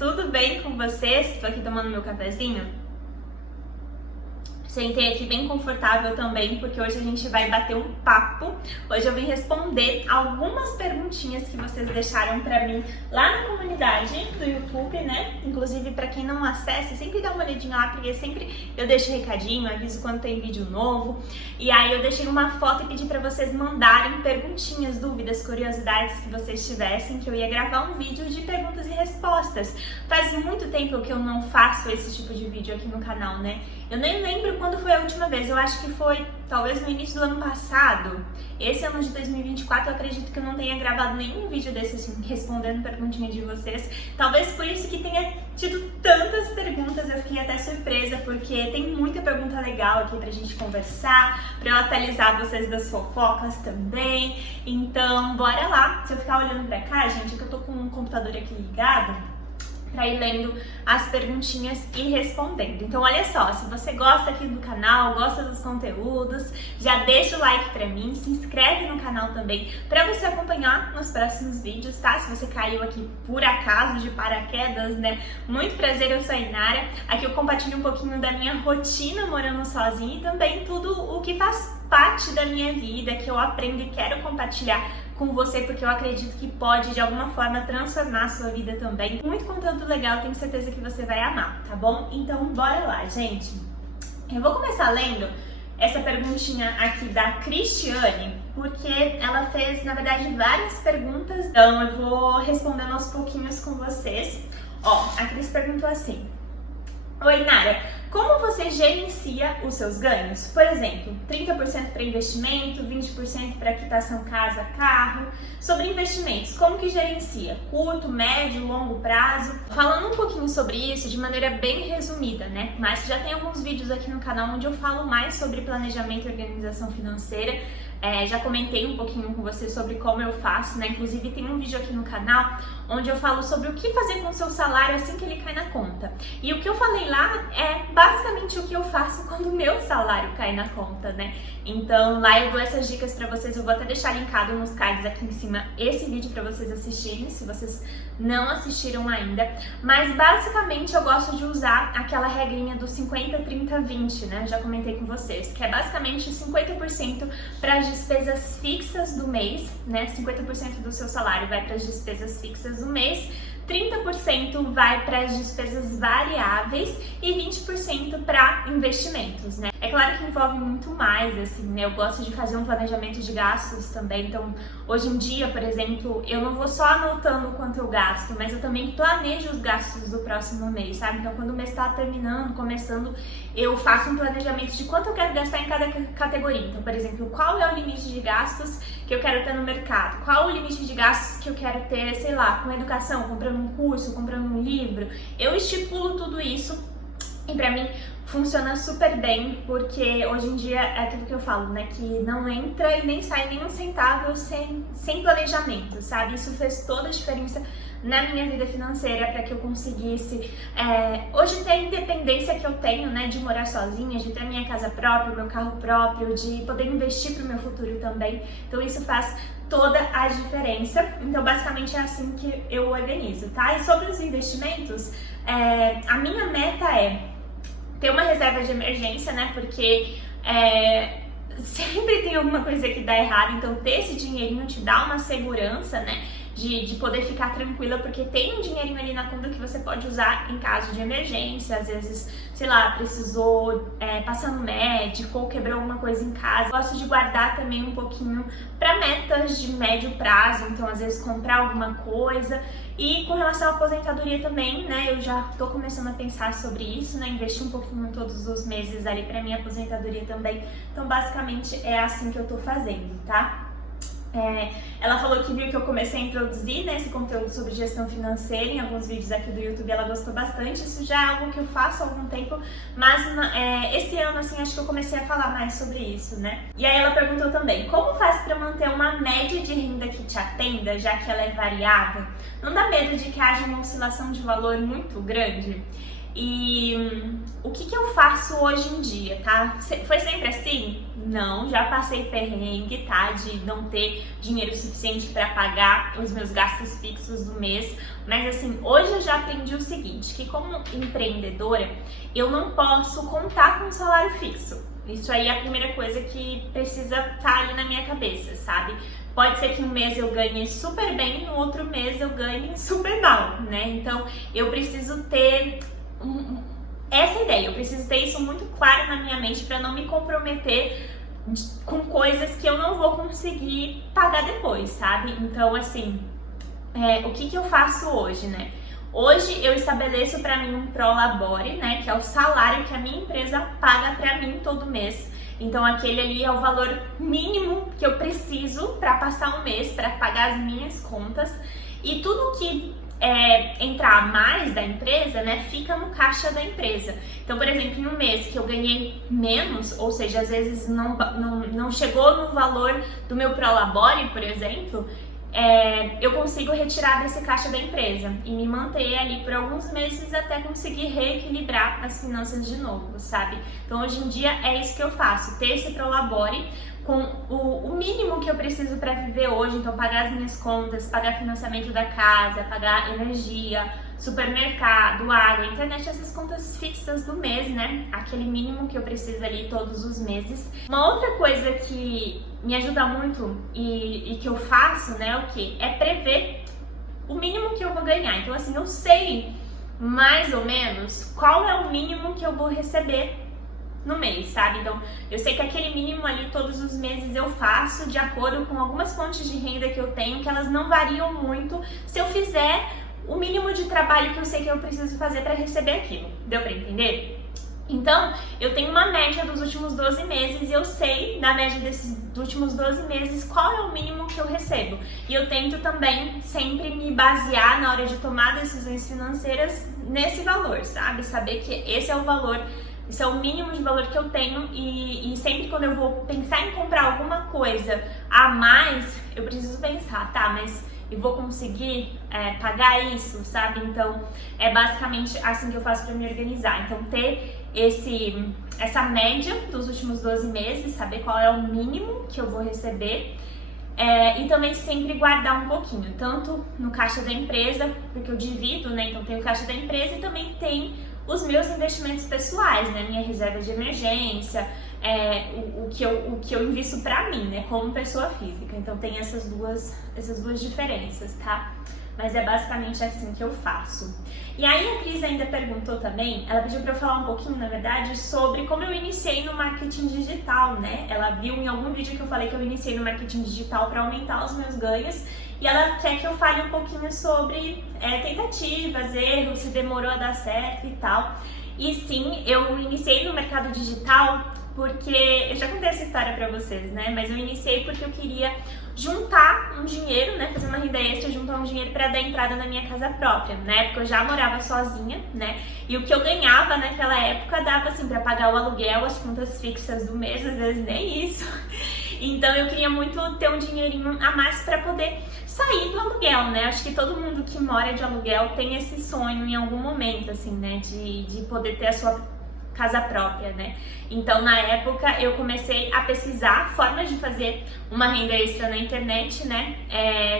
Tudo bem com vocês? Tô aqui tomando meu cafezinho. Sentei aqui bem confortável também, porque hoje a gente vai bater um papo. Hoje eu vim responder algumas perguntinhas que vocês deixaram pra mim lá na comunidade do YouTube, né? Inclusive, pra quem não acessa, sempre dá uma olhadinha lá, porque sempre eu deixo recadinho, aviso quando tem vídeo novo. E aí eu deixei uma foto e pedi pra vocês mandarem perguntinhas, dúvidas, curiosidades que vocês tivessem, que eu ia gravar um vídeo de perguntas e respostas. Faz muito tempo que eu não faço esse tipo de vídeo aqui no canal, né? Eu nem lembro quando foi a última vez, eu acho que foi talvez no início do ano passado. Esse ano de 2024 eu acredito que eu não tenha gravado nenhum vídeo desse assim, respondendo perguntinhas de vocês. Talvez por isso que tenha tido tantas perguntas, eu fiquei até surpresa, porque tem muita pergunta legal aqui pra gente conversar, pra eu atualizar vocês das fofocas também. Então, bora lá. Se eu ficar olhando pra cá, gente, é que eu tô com o computador aqui ligado, para ir lendo as perguntinhas e respondendo. Então olha só, se você gosta aqui do canal, gosta dos conteúdos, já deixa o like pra mim, se inscreve no canal também para você acompanhar nos próximos vídeos, tá? Se você caiu aqui por acaso, de paraquedas, né? Muito prazer, eu sou a Inara. Aqui eu compartilho um pouquinho da minha rotina morando sozinha e também tudo o que faz parte da minha vida, que eu aprendo e quero compartilhar com você, porque eu acredito que pode de alguma forma transformar a sua vida também. Muito conteúdo legal, tenho certeza que você vai amar, tá bom? Então bora lá, gente. Eu vou começar lendo essa perguntinha aqui da Cristiane, porque ela fez, na verdade, várias perguntas, então eu vou respondendo aos pouquinhos com vocês. Ó, a Cris perguntou assim: oi, Nara, como você gerencia os seus ganhos? Por exemplo, 30% para investimento, 20% para quitação casa, carro. Sobre investimentos, como que gerencia? Curto, médio, longo prazo? Falando um pouquinho sobre isso de maneira bem resumida, né? Mas já tem alguns vídeos aqui no canal onde eu falo mais sobre planejamento e organização financeira. Já comentei um pouquinho com você sobre como eu faço, né? Inclusive tem um vídeo aqui no canal onde eu falo sobre o que fazer com o seu salário assim que ele cai na conta. E o que eu falei lá é basicamente o que eu faço quando o meu salário cai na conta, né? Então lá eu dou essas dicas pra vocês, eu vou até deixar linkado nos cards aqui em cima esse vídeo pra vocês assistirem, se vocês não assistiram ainda. Mas basicamente eu gosto de usar aquela regrinha do 50, 30, 20, né? Já comentei com vocês, que é basicamente 50% para as despesas fixas do mês, né? 50% do seu salário vai para as despesas fixas do mês, 30% vai para as despesas variáveis e 20% para investimentos, né? É claro que envolve muito mais, assim, né? Eu gosto de fazer um planejamento de gastos também, então hoje em dia, por exemplo, eu não vou só anotando o quanto eu gasto, mas eu também planejo os gastos do próximo mês, sabe? Então quando o mês está terminando, começando, eu faço um planejamento de quanto eu quero gastar em cada categoria. Então, por exemplo, qual é o limite de gastos que eu quero ter no mercado? Qual o limite de gastos que eu quero ter, sei lá, com educação, comprando um curso, comprando um livro? Eu estipulo tudo isso e pra mim funciona super bem, porque hoje em dia é aquilo que eu falo, né? Que não entra e nem sai nenhum centavo sem planejamento, sabe? Isso fez toda a diferença na minha vida financeira para que eu conseguisse hoje ter a independência que eu tenho, né? De morar sozinha, de ter minha casa própria, meu carro próprio, de poder investir pro meu futuro também. Então isso faz toda a diferença. Então basicamente é assim que eu organizo, tá? E sobre os investimentos, a minha meta é ter uma reserva de emergência, né? Porque sempre tem alguma coisa que dá errado, então ter esse dinheirinho te dá uma segurança, né? De poder ficar tranquila, porque tem um dinheirinho ali na conta que você pode usar em caso de emergência, às vezes, sei lá, precisou passar no médico ou quebrou alguma coisa em casa. Eu gosto de guardar também um pouquinho para metas de médio prazo, então às vezes comprar alguma coisa. E com relação à aposentadoria também, né, eu já tô começando a pensar sobre isso, né, investir um pouquinho todos os meses ali pra minha aposentadoria também. Então basicamente é assim que eu tô fazendo, tá? Ela falou que viu que eu comecei a introduzir, né, esse conteúdo sobre gestão financeira em alguns vídeos aqui do YouTube, ela gostou bastante. Isso já é algo que eu faço há algum tempo, mas esse ano, assim, acho que eu comecei a falar mais sobre isso, né? E aí ela perguntou também, como faz para manter uma média de renda que te atenda, já que ela é variável? Não dá medo de que haja uma oscilação de valor muito grande? E o que eu faço hoje em dia, tá? Foi sempre assim? Não, já passei perrengue, tá? De não ter dinheiro suficiente para pagar os meus gastos fixos do mês. Mas assim, hoje eu já aprendi o seguinte, que como empreendedora, eu não posso contar com um salário fixo. Isso aí é a primeira coisa que precisa estar ali na minha cabeça, sabe? Pode ser que um mês eu ganhe super bem, no outro mês eu ganhe super mal, né? Então, eu preciso ter essa ideia, eu preciso ter isso muito claro na minha mente para não me comprometer com coisas que eu não vou conseguir pagar depois, sabe? Então, assim, o que eu faço hoje, né? Hoje eu estabeleço para mim um prolabore, né? Que é o salário que a minha empresa paga para mim todo mês. Então, aquele ali é o valor mínimo que eu preciso para passar um mês, para pagar as minhas contas. E tudo que entrar a mais da empresa, né, fica no caixa da empresa. Então, por exemplo, em um mês que eu ganhei menos, ou seja, às vezes não chegou no valor do meu prolabore, por exemplo, eu consigo retirar desse caixa da empresa e me manter ali por alguns meses até conseguir reequilibrar as finanças de novo, sabe? Então, hoje em dia é isso que eu faço, ter esse prolabore com o mínimo que eu preciso para viver hoje, então pagar as minhas contas, pagar financiamento da casa, pagar energia, supermercado, água, internet, essas contas fixas do mês, né? Aquele mínimo que eu preciso ali todos os meses. Uma outra coisa que me ajuda muito e que eu faço, né, o que? É prever o mínimo que eu vou ganhar. Então, assim, eu sei mais ou menos qual é o mínimo que eu vou receber no mês, sabe? Então, eu sei que aquele mínimo ali todos os meses eu faço de acordo com algumas fontes de renda que eu tenho, que elas não variam muito se eu fizer o mínimo de trabalho que eu sei que eu preciso fazer para receber aquilo. Deu para entender? Então, eu tenho uma média dos últimos 12 meses e eu sei, na média desses últimos 12 meses, qual é o mínimo que eu recebo. E eu tento também sempre me basear na hora de tomar decisões financeiras nesse valor, sabe? Saber que esse é o valor, esse é o mínimo de valor que eu tenho e sempre quando eu vou pensar em comprar alguma coisa a mais, eu preciso pensar, tá, mas eu vou conseguir pagar isso, sabe? Então, é basicamente assim que eu faço para me organizar. Então, ter essa média dos últimos 12 meses, saber qual é o mínimo que eu vou receber e também sempre guardar um pouquinho, tanto no caixa da empresa, porque eu divido, né? Então, tem o caixa da empresa e também tem os meus investimentos pessoais, né? Minha reserva de emergência, o que eu invisto pra mim, né? Como pessoa física. Então tem essas duas diferenças, tá? Mas é basicamente assim que eu faço. E aí a Cris ainda perguntou também, ela pediu pra eu falar um pouquinho, na verdade, sobre como eu iniciei no marketing digital, né? Ela viu em algum vídeo que eu falei que eu iniciei no marketing digital pra aumentar os meus ganhos. E ela quer que eu fale um pouquinho sobre tentativas, erros, se demorou a dar certo e tal. E sim, eu iniciei no mercado digital porque, eu já contei essa história pra vocês, né? Mas eu iniciei porque eu queria juntar um dinheiro, né? Fazer uma renda extra, juntar um dinheiro pra dar entrada na minha casa própria. Na época eu já morava sozinha, né? E o que eu ganhava naquela época dava, assim, pra pagar o aluguel, as contas fixas do mês, às vezes nem isso. Então eu queria muito ter um dinheirinho a mais pra poder sair do aluguel, né? Acho que todo mundo que mora de aluguel tem esse sonho em algum momento, assim, né? De poder ter a sua casa própria, né? Então, na época, eu comecei a pesquisar formas de fazer uma renda extra na internet, né?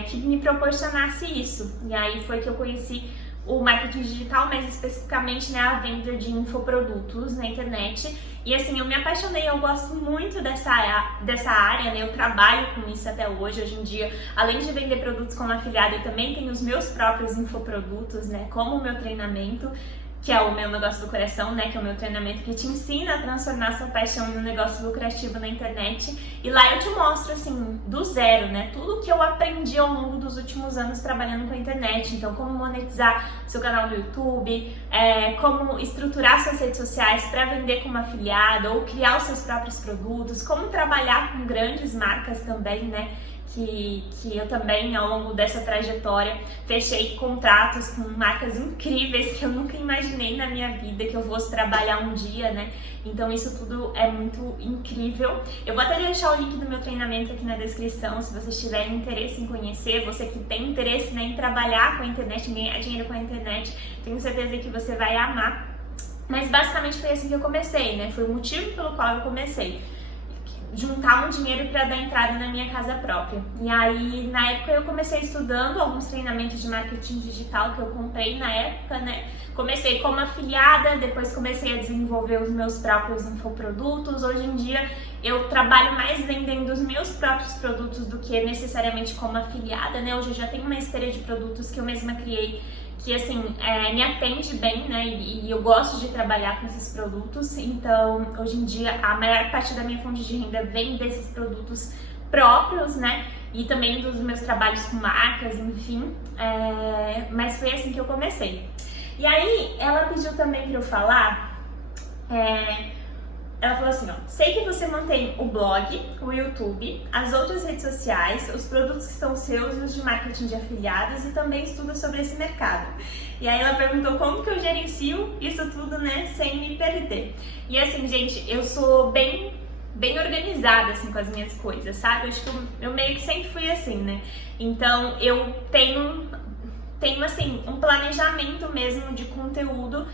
Que me proporcionasse isso. E aí foi que eu conheci o marketing digital, mais especificamente, né, a venda de infoprodutos na internet. E assim, eu me apaixonei, eu gosto muito dessa área, né? Eu trabalho com isso até hoje. Hoje em dia, além de vender produtos como afiliado, eu também tenho os meus próprios infoprodutos, né? Como o meu treinamento, que é o meu negócio do coração, né? Que é o meu treinamento que te ensina a transformar sua paixão em um negócio lucrativo na internet. E lá eu te mostro, assim, do zero, né? Tudo que eu aprendi ao longo dos últimos anos trabalhando com a internet. Então, como monetizar seu canal no YouTube, como estruturar suas redes sociais para vender como afiliado ou criar os seus próprios produtos, como trabalhar com grandes marcas também, né? Que eu também, ao longo dessa trajetória, fechei contratos com marcas incríveis que eu nunca imaginei na minha vida que eu fosse trabalhar um dia, né? Então isso tudo é muito incrível. Eu vou até deixar o link do meu treinamento aqui na descrição, se vocês tiverem interesse em conhecer, você que tem interesse, né, em trabalhar com a internet, em ganhar dinheiro com a internet, tenho certeza que você vai amar. Mas basicamente foi assim que eu comecei, né? Foi o motivo pelo qual eu comecei. Juntar um dinheiro para dar entrada na minha casa própria. E aí, na época, eu comecei estudando alguns treinamentos de marketing digital que eu comprei na época, né? Comecei como afiliada, depois comecei a desenvolver os meus próprios infoprodutos. Hoje em dia, eu trabalho mais vendendo os meus próprios produtos do que necessariamente como afiliada, né? Hoje eu já tenho uma esteira de produtos que eu mesma criei, que assim, me atende bem, né, e eu gosto de trabalhar com esses produtos, então hoje em dia a maior parte da minha fonte de renda vem desses produtos próprios, né, e também dos meus trabalhos com marcas, enfim, mas foi assim que eu comecei. E aí ela pediu também para eu falar, ela falou assim, ó, sei que você mantém o blog, o YouTube, as outras redes sociais, os produtos que são seus e os de marketing de afiliados e também estuda sobre esse mercado. E aí ela perguntou como que eu gerencio isso tudo, né, sem me perder. E assim, gente, eu sou bem organizada, assim, com as minhas coisas, sabe? Eu acho que eu meio que sempre fui assim, né? Então, eu tenho assim, um planejamento mesmo de conteúdo,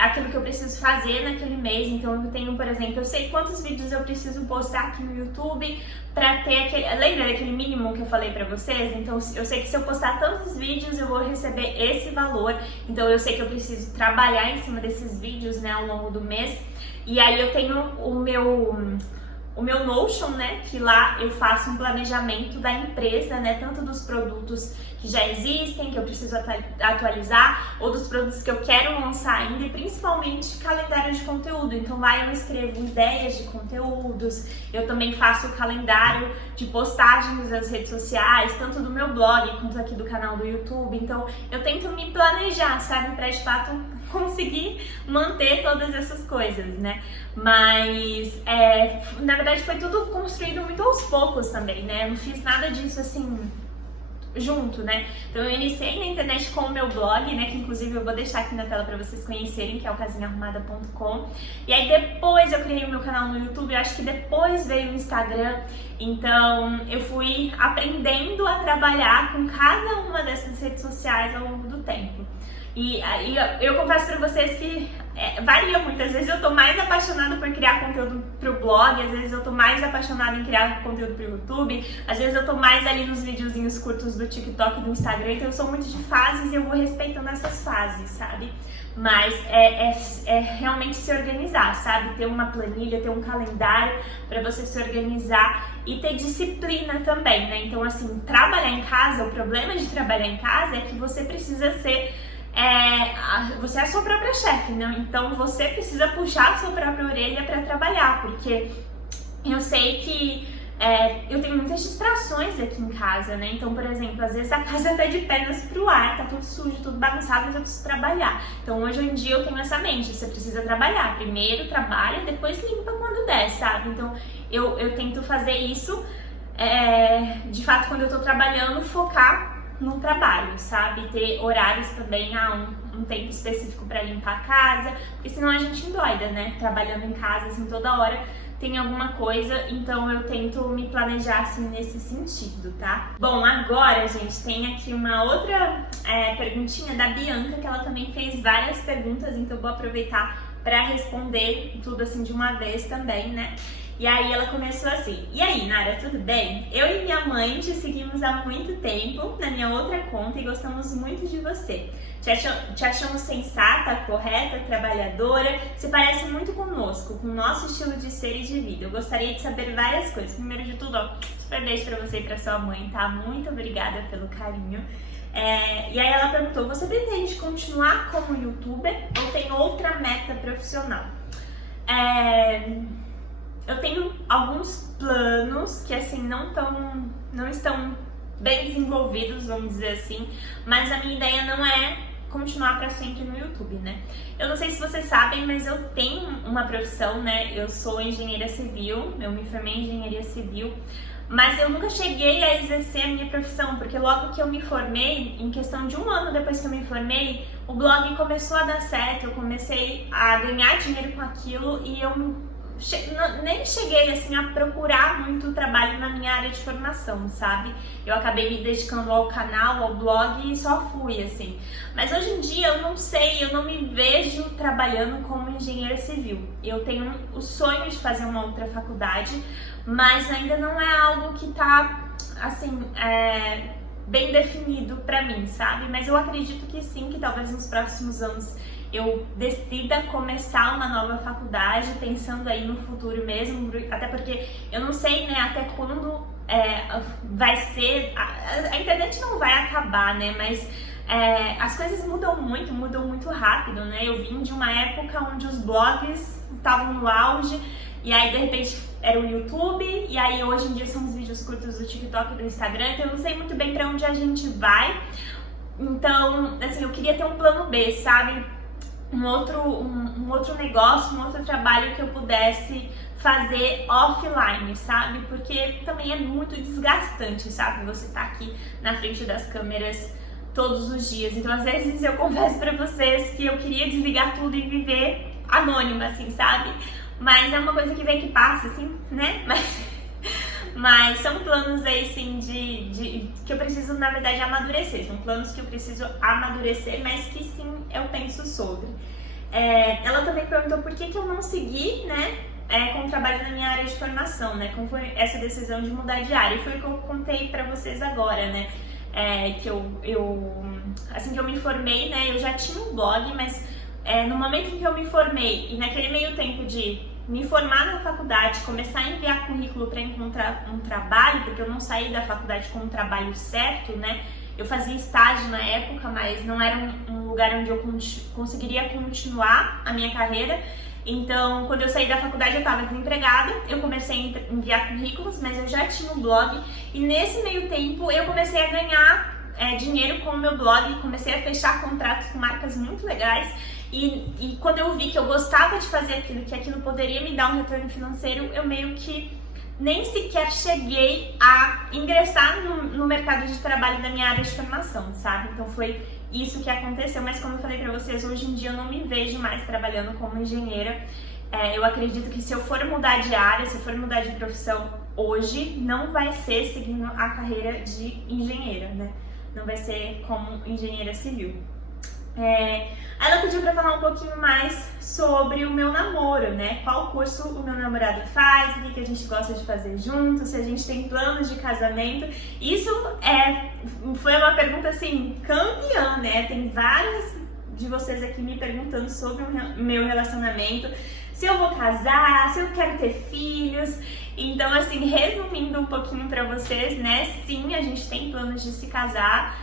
aquilo que eu preciso fazer naquele mês. Então eu tenho, por exemplo, eu sei quantos vídeos eu preciso postar aqui no YouTube pra ter aquele, lembra daquele mínimo que eu falei pra vocês? Então eu sei que se eu postar tantos vídeos eu vou receber esse valor, então eu sei que eu preciso trabalhar em cima desses vídeos, né, ao longo do mês. E aí eu tenho o meu Notion, né, que lá eu faço um planejamento da empresa, né, tanto dos produtos que já existem, que eu preciso atualizar, ou dos produtos que eu quero lançar ainda, e principalmente calendário de conteúdo. Então lá eu escrevo ideias de conteúdos, eu também faço o calendário de postagens nas redes sociais, tanto do meu blog quanto aqui do canal do YouTube. Então eu tento me planejar, sabe, pra de fato conseguir manter todas essas coisas, né? Mas, na verdade, foi tudo construído muito aos poucos também, né? Eu não fiz nada disso, assim, junto, né? Então eu iniciei na internet com o meu blog, né? Que inclusive eu vou deixar aqui na tela pra vocês conhecerem, que é o casinhaarrumada.com. E aí depois eu criei o meu canal no YouTube, eu acho que depois veio o Instagram. Então eu fui aprendendo a trabalhar com cada uma dessas redes sociais ao longo do tempo. E eu confesso pra vocês que varia muito. Às vezes eu tô mais apaixonada por criar conteúdo pro blog, às vezes eu tô mais apaixonada em criar conteúdo pro YouTube, às vezes eu tô mais ali nos videozinhos curtos do TikTok e do Instagram. Então eu sou muito de fases e eu vou respeitando essas fases, sabe? Mas é realmente se organizar, sabe? Ter uma planilha, ter um calendário pra você se organizar e ter disciplina também, né? Então assim, trabalhar em casa, o problema de trabalhar em casa é que você precisa ser... você é a sua própria chefe, né? Então você precisa puxar a sua própria orelha para trabalhar, porque eu sei que eu tenho muitas distrações aqui em casa, né? Então, por exemplo, às vezes a casa tá de pernas pro ar, tá tudo sujo, tudo bagunçado, mas eu preciso trabalhar. Então hoje em dia eu tenho essa mente, você precisa trabalhar. Primeiro trabalha, depois limpa quando der, sabe? Então eu tento fazer isso, de fato, quando eu tô trabalhando, focar no trabalho, sabe? Ter horários também, um tempo específico para limpar a casa, porque senão a gente endoida, né? Trabalhando em casa, assim, toda hora tem alguma coisa, então eu tento me planejar, assim, nesse sentido, tá? Bom, agora, gente, tem aqui uma outra perguntinha da Bianca, que ela também fez várias perguntas, então eu vou aproveitar para responder tudo, assim, de uma vez também, né? E aí ela começou assim: e aí, Nara, tudo bem? Eu e minha mãe te seguimos há muito tempo na minha outra conta e gostamos muito de você. Te achamos sensata, correta, trabalhadora, se parece muito conosco, com o nosso estilo de ser e de vida. Eu gostaria de saber várias coisas. Primeiro de tudo, ó, super beijo pra você e pra sua mãe, tá? Muito obrigada pelo carinho. E aí ela perguntou: você pretende continuar como youtuber ou tem outra meta profissional? Eu tenho alguns planos que, assim, não estão bem desenvolvidos, vamos dizer assim, mas a minha ideia não é continuar para sempre no YouTube, né? Eu não sei se vocês sabem, mas eu tenho uma profissão, né? Eu sou engenheira civil, eu me formei em engenharia civil, mas eu nunca cheguei a exercer a minha profissão, porque logo que eu me formei, em questão de um ano depois que eu me formei, o blog começou a dar certo, eu comecei a ganhar dinheiro com aquilo e eu nem cheguei assim a procurar muito trabalho na minha área de formação, sabe? Eu acabei me dedicando ao canal, ao blog e só fui assim. Mas hoje em dia eu não sei, eu não me vejo trabalhando como engenheira civil. Eu tenho o sonho de fazer uma outra faculdade, mas ainda não é algo que tá assim, bem definido pra mim, sabe? Mas eu acredito que sim, que talvez nos próximos anos eu decida começar uma nova faculdade, pensando aí no futuro mesmo, até porque eu não sei, né, até quando vai ser, a internet não vai acabar, né, mas as coisas mudam muito rápido, né, eu vim de uma época onde os blogs estavam no auge, e aí de repente era o YouTube, e aí hoje em dia são os vídeos curtos do TikTok e do Instagram, então eu não sei muito bem pra onde a gente vai, então, assim, eu queria ter um plano B, sabe? Um outro negócio, um outro trabalho que eu pudesse fazer offline, sabe? Porque também é muito desgastante, sabe? Você tá aqui na frente das câmeras todos os dias. Então, às vezes, eu confesso pra vocês que eu queria desligar tudo e viver anônima, assim, sabe? Mas é uma coisa que vem que passa, assim, né? Mas são planos aí, sim, que eu preciso, na verdade, amadurecer. São planos que eu preciso amadurecer, mas que sim, eu penso sobre. Ela também perguntou por que eu não segui, né, com o trabalho na minha área de formação, né? Como foi essa decisão de mudar de área? E foi o que eu contei pra vocês agora, né? Que assim que eu me formei, né, eu já tinha um blog, mas no momento em que eu me formei e naquele meio tempo de me formar na faculdade, começar a enviar currículo para encontrar um trabalho, porque eu não saí da faculdade com um trabalho certo, né? Eu fazia estágio na época, mas não era um lugar onde eu conseguiria continuar a minha carreira. Então, quando eu saí da faculdade, eu estava desempregada, eu comecei a enviar currículos, mas eu já tinha um blog. E nesse meio tempo, eu comecei a ganhar dinheiro com o meu blog, comecei a fechar contratos com marcas muito legais. E quando eu vi que eu gostava de fazer aquilo, que aquilo poderia me dar um retorno financeiro, eu meio que nem sequer cheguei a ingressar no mercado de trabalho da minha área de formação, sabe? Então foi isso que aconteceu, mas como eu falei pra vocês, hoje em dia eu não me vejo mais trabalhando como engenheira. Eu acredito que se eu for mudar de área, se eu for mudar de profissão hoje, não vai ser seguindo a carreira de engenheira, né? Não vai ser como engenheira civil. Ela pediu pra falar um pouquinho mais sobre o meu namoro, né? Qual curso o meu namorado faz, o que a gente gosta de fazer junto, se a gente tem planos de casamento. Isso foi uma pergunta assim, campeã, né? Tem vários de vocês aqui me perguntando sobre o meu relacionamento, se eu vou casar, se eu quero ter filhos. Então, assim, resumindo um pouquinho pra vocês, né? Sim, a gente tem planos de se casar.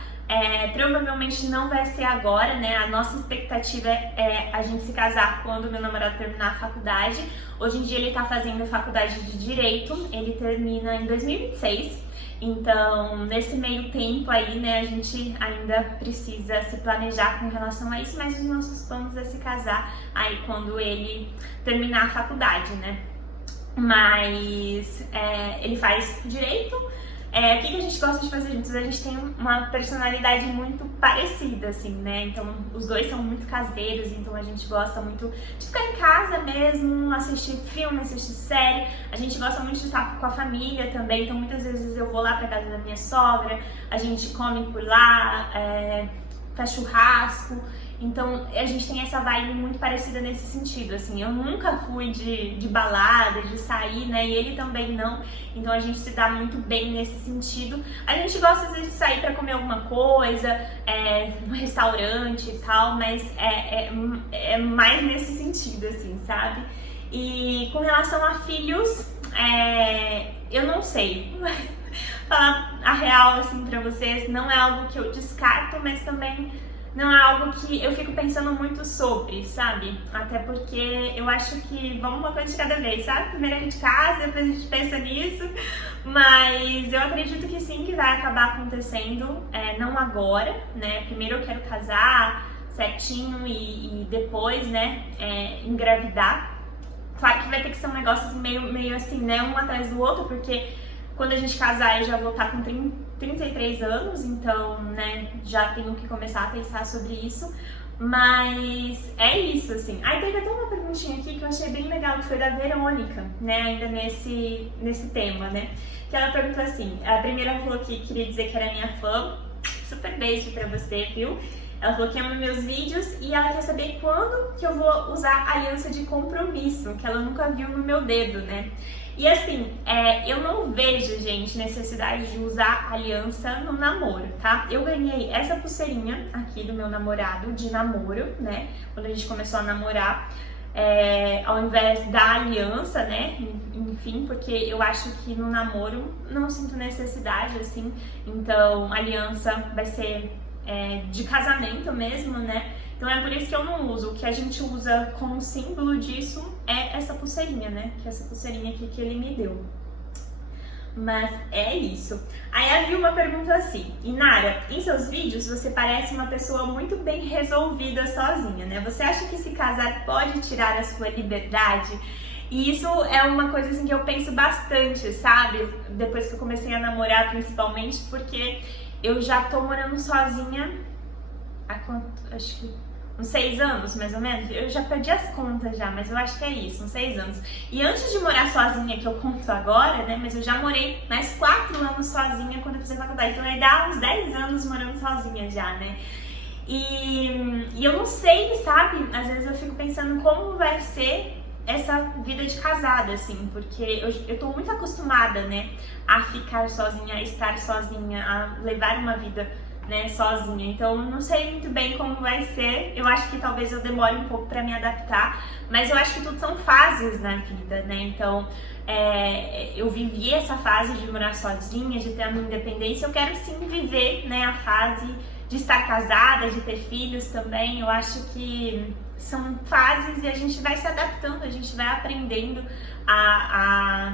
Provavelmente não vai ser agora, né? A nossa expectativa é a gente se casar quando o meu namorado terminar a faculdade. Hoje em dia ele tá fazendo faculdade de Direito, ele termina em 2026. Então, nesse meio tempo aí, né, a gente ainda precisa se planejar com relação a isso, mas os nossos planos é se casar aí quando ele terminar a faculdade, né? Mas ele faz Direito. O que a gente gosta de fazer juntos? A gente tem uma personalidade muito parecida, assim, né? Então, os dois são muito caseiros, então a gente gosta muito de ficar em casa mesmo, assistir filme, assistir série. A gente gosta muito de estar com a família também, então muitas vezes eu vou lá pra casa da minha sogra, a gente come por lá, faz churrasco. Então, a gente tem essa vibe muito parecida nesse sentido, assim, eu nunca fui de balada, de sair, né, e ele também não, então a gente se dá muito bem nesse sentido. A gente gosta às vezes de sair pra comer alguma coisa, no restaurante e tal, mas é mais nesse sentido, assim, sabe? E com relação a filhos, eu não sei. Falar a real, assim, pra vocês, não é algo que eu descarto, mas também não é algo que eu fico pensando muito sobre, sabe? Até porque eu acho que vamos uma coisa de cada vez, sabe? Primeiro a gente casa, depois a gente pensa nisso, mas eu acredito que sim, que vai acabar acontecendo, não agora, né? Primeiro eu quero casar certinho e depois, né, engravidar. Claro que vai ter que ser um negócio meio assim, né, um atrás do outro, porque quando a gente casar eu já vou estar com 33 anos, então, né, já tenho que começar a pensar sobre isso, Mas é isso, assim. Aí teve até uma perguntinha aqui que eu achei bem legal, que foi da Verônica, né, ainda nesse tema, né? Que ela perguntou assim, a primeira falou que queria dizer que era minha fã, super beijo pra você, viu? Ela falou que ama meus vídeos e ela quer saber quando que eu vou usar aliança de compromisso, que ela nunca viu no meu dedo, né? E assim, eu não vejo, gente, necessidade de usar aliança no namoro, tá? Eu ganhei essa pulseirinha aqui do meu namorado, de namoro, né? Quando a gente começou a namorar, ao invés da aliança, né? Enfim, porque eu acho que no namoro não sinto necessidade, assim. Então, aliança vai ser de casamento mesmo, né? Então é por isso que eu não uso. O que a gente usa como símbolo disso é essa pulseirinha, né? Que é essa pulseirinha aqui que ele me deu. Mas é isso. Aí a Vilma pergunta assim: Inara, em seus vídeos você parece uma pessoa muito bem resolvida sozinha, né? Você acha que se casar pode tirar a sua liberdade? E isso é uma coisa assim que eu penso bastante, sabe? Depois que eu comecei a namorar, principalmente, porque eu já tô morando sozinha há quanto? Acho que uns 6 anos, mais ou menos. Eu já perdi as contas já, mas eu acho que é isso, uns 6 anos. E antes de morar sozinha, que eu conto agora, né, mas eu já morei mais 4 anos sozinha quando eu fiz a faculdade. Então aí dá uns 10 anos morando sozinha já, né. E eu não sei, sabe, às vezes eu fico pensando como vai ser essa vida de casada, assim, porque eu tô muito acostumada, né, a ficar sozinha, a estar sozinha, a levar uma vida, né, sozinha. Então não sei muito bem como vai ser. Eu acho que talvez eu demore um pouco para me adaptar, mas eu acho que tudo são fases na vida, né? Então eu vivi essa fase de morar sozinha, de ter a minha independência. Eu quero sim viver, né, a fase de estar casada, de ter filhos também. Eu acho que são fases e a gente vai se adaptando, a gente vai aprendendo a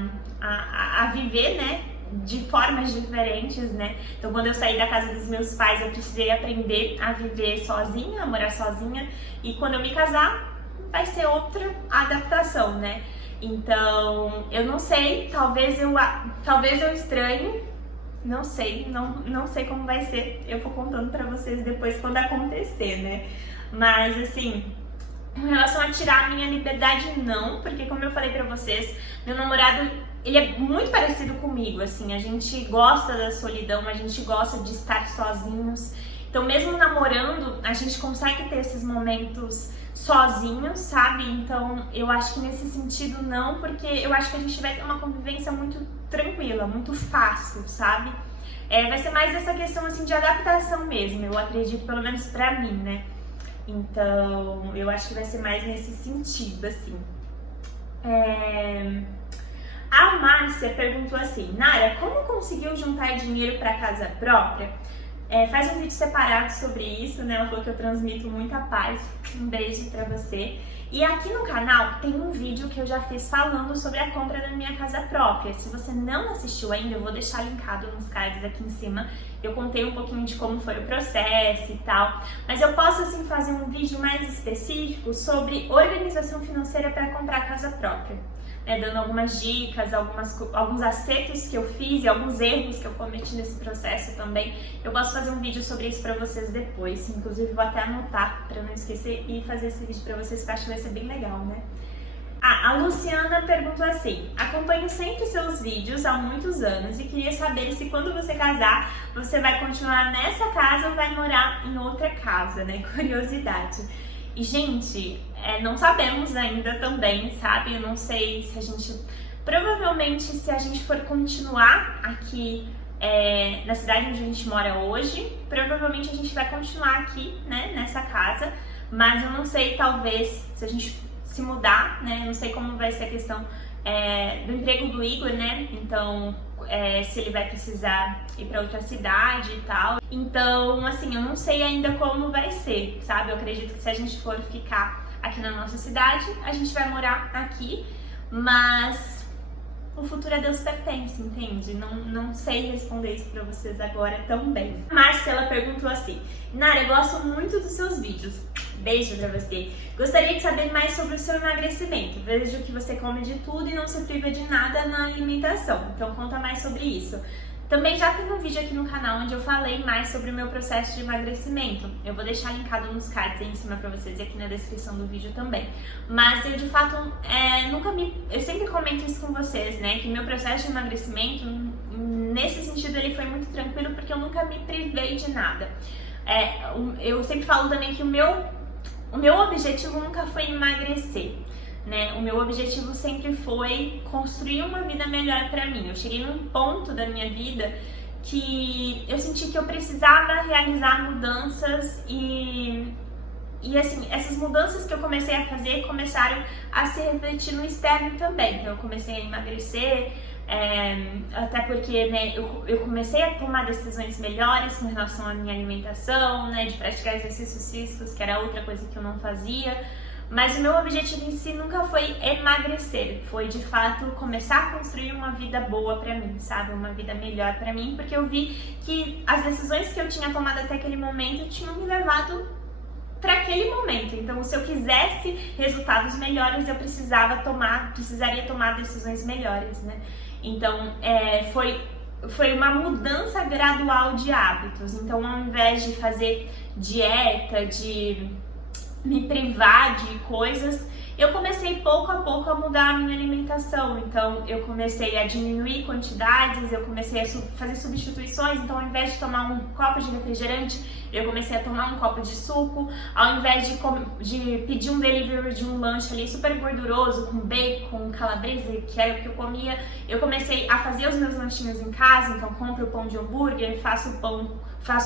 viver, né, de formas diferentes, né? Então, quando eu saí da casa dos meus pais, eu precisei aprender a viver sozinha, a morar sozinha. E quando eu me casar, vai ser outra adaptação, né? Então, eu não sei, talvez eu estranhe, não sei, não sei como vai ser. Eu vou contando pra vocês depois quando acontecer, né? Mas, assim, em relação a tirar a minha liberdade, não, porque como eu falei pra vocês, meu namorado, ele é muito parecido comigo, assim, a gente gosta da solidão, a gente gosta de estar sozinhos. Então, mesmo namorando, a gente consegue ter esses momentos sozinhos, sabe? Então, eu acho que nesse sentido não, porque eu acho que a gente vai ter uma convivência muito tranquila, muito fácil, sabe? Vai ser mais essa questão, assim, de adaptação mesmo, eu acredito, pelo menos pra mim, né? Então, eu acho que vai ser mais nesse sentido, assim. A Márcia perguntou assim: Nara, como conseguiu juntar dinheiro para casa própria? Faz um vídeo separado sobre isso, né? Ela falou que eu transmito muita paz. Um beijo pra você. E aqui no canal tem um vídeo que eu já fiz falando sobre a compra da minha casa própria. Se você não assistiu ainda, eu vou deixar linkado nos cards aqui em cima. Eu contei um pouquinho de como foi o processo e tal. Mas eu posso, assim, fazer um vídeo mais específico sobre organização financeira para comprar casa própria. Dando algumas dicas, alguns acertos que eu fiz e alguns erros que eu cometi nesse processo também. Eu posso fazer um vídeo sobre isso pra vocês depois. Inclusive, vou até anotar pra não esquecer e fazer esse vídeo pra vocês, que eu acho que vai ser bem legal, né? A Luciana perguntou assim: acompanho sempre seus vídeos há muitos anos e queria saber se quando você casar, você vai continuar nessa casa ou vai morar em outra casa, né? Curiosidade. E, gente, não sabemos ainda também, sabe? Eu não sei se a gente... Provavelmente, se a gente for continuar aqui na cidade onde a gente mora hoje, provavelmente a gente vai continuar aqui, né, nessa casa. Mas eu não sei, talvez, se a gente se mudar, né? Eu não sei como vai ser a questão do emprego do Igor, né? Então, se ele vai precisar ir para outra cidade e tal. Então, assim, eu não sei ainda como vai ser, sabe? Eu acredito que se a gente for ficar aqui na nossa cidade, a gente vai morar aqui, mas o futuro a Deus pertence, entende? Não sei responder isso pra vocês agora também. Marcela perguntou assim: Nara, eu gosto muito dos seus vídeos. Beijo pra você. Gostaria de saber mais sobre o seu emagrecimento. Vejo que você come de tudo e não se priva de nada na alimentação. Então conta mais sobre isso. Também já tem um vídeo aqui no canal onde eu falei mais sobre o meu processo de emagrecimento. Eu vou deixar linkado nos cards aí em cima pra vocês e aqui na descrição do vídeo também. Mas eu, de fato, eu sempre comento isso com vocês, né? Que meu processo de emagrecimento, nesse sentido, ele foi muito tranquilo porque eu nunca me privei de nada. Eu sempre falo também que o meu objetivo nunca foi emagrecer, né? O meu objetivo sempre foi construir uma vida melhor pra mim. Eu cheguei num ponto da minha vida que eu senti que eu precisava realizar mudanças e assim, essas mudanças que eu comecei a fazer começaram a se refletir no externo também. Então eu comecei a emagrecer, até porque, né, eu comecei a tomar decisões melhores com relação à minha alimentação, né, de praticar exercícios físicos, que era outra coisa que eu não fazia. Mas o meu objetivo em si nunca foi emagrecer, foi de fato começar a construir uma vida boa pra mim, sabe? Uma vida melhor pra mim, porque eu vi que as decisões que eu tinha tomado até aquele momento tinham me levado para aquele momento. Então, se eu quisesse resultados melhores, eu precisaria tomar decisões melhores, né? Então, foi uma mudança gradual de hábitos. Então, ao invés de fazer dieta, de me privar de coisas, eu comecei pouco a pouco a mudar a minha alimentação. Então eu comecei a diminuir quantidades, eu comecei a fazer substituições. Então, ao invés de tomar um copo de refrigerante, eu comecei a tomar um copo de suco. Ao invés de pedir um delivery de um lanche ali super gorduroso, com bacon, calabresa, que era o que eu comia, eu comecei a fazer os meus lanchinhos em casa. Então compro o pão de hambúrguer, faço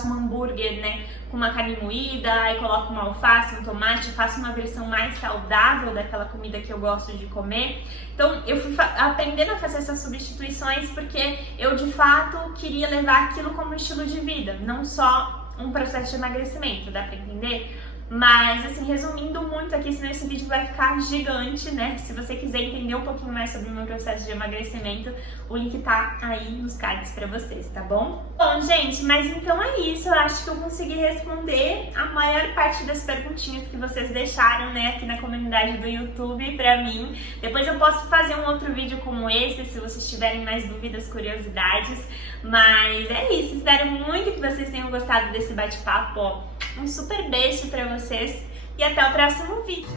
um hambúrguer, né, com uma carne moída, aí coloco uma alface, um tomate, faço uma versão mais saudável daquela comida que eu gosto de comer. Então eu fui aprendendo a fazer essas substituições porque eu de fato queria levar aquilo como estilo de vida, não só um processo de emagrecimento, dá pra entender? Mas, assim, resumindo muito aqui, senão esse vídeo vai ficar gigante, né? Se você quiser entender um pouquinho mais sobre o meu processo de emagrecimento, o link tá aí nos cards pra vocês, tá bom? Bom, gente, mas então é isso. Eu acho que eu consegui responder a maior parte das perguntinhas que vocês deixaram, né, aqui na comunidade do YouTube pra mim. Depois eu posso fazer um outro vídeo como esse, se vocês tiverem mais dúvidas, curiosidades. Mas é isso. Espero muito que vocês tenham gostado desse bate-papo, ó. Um super beijo pra vocês e até o próximo vídeo!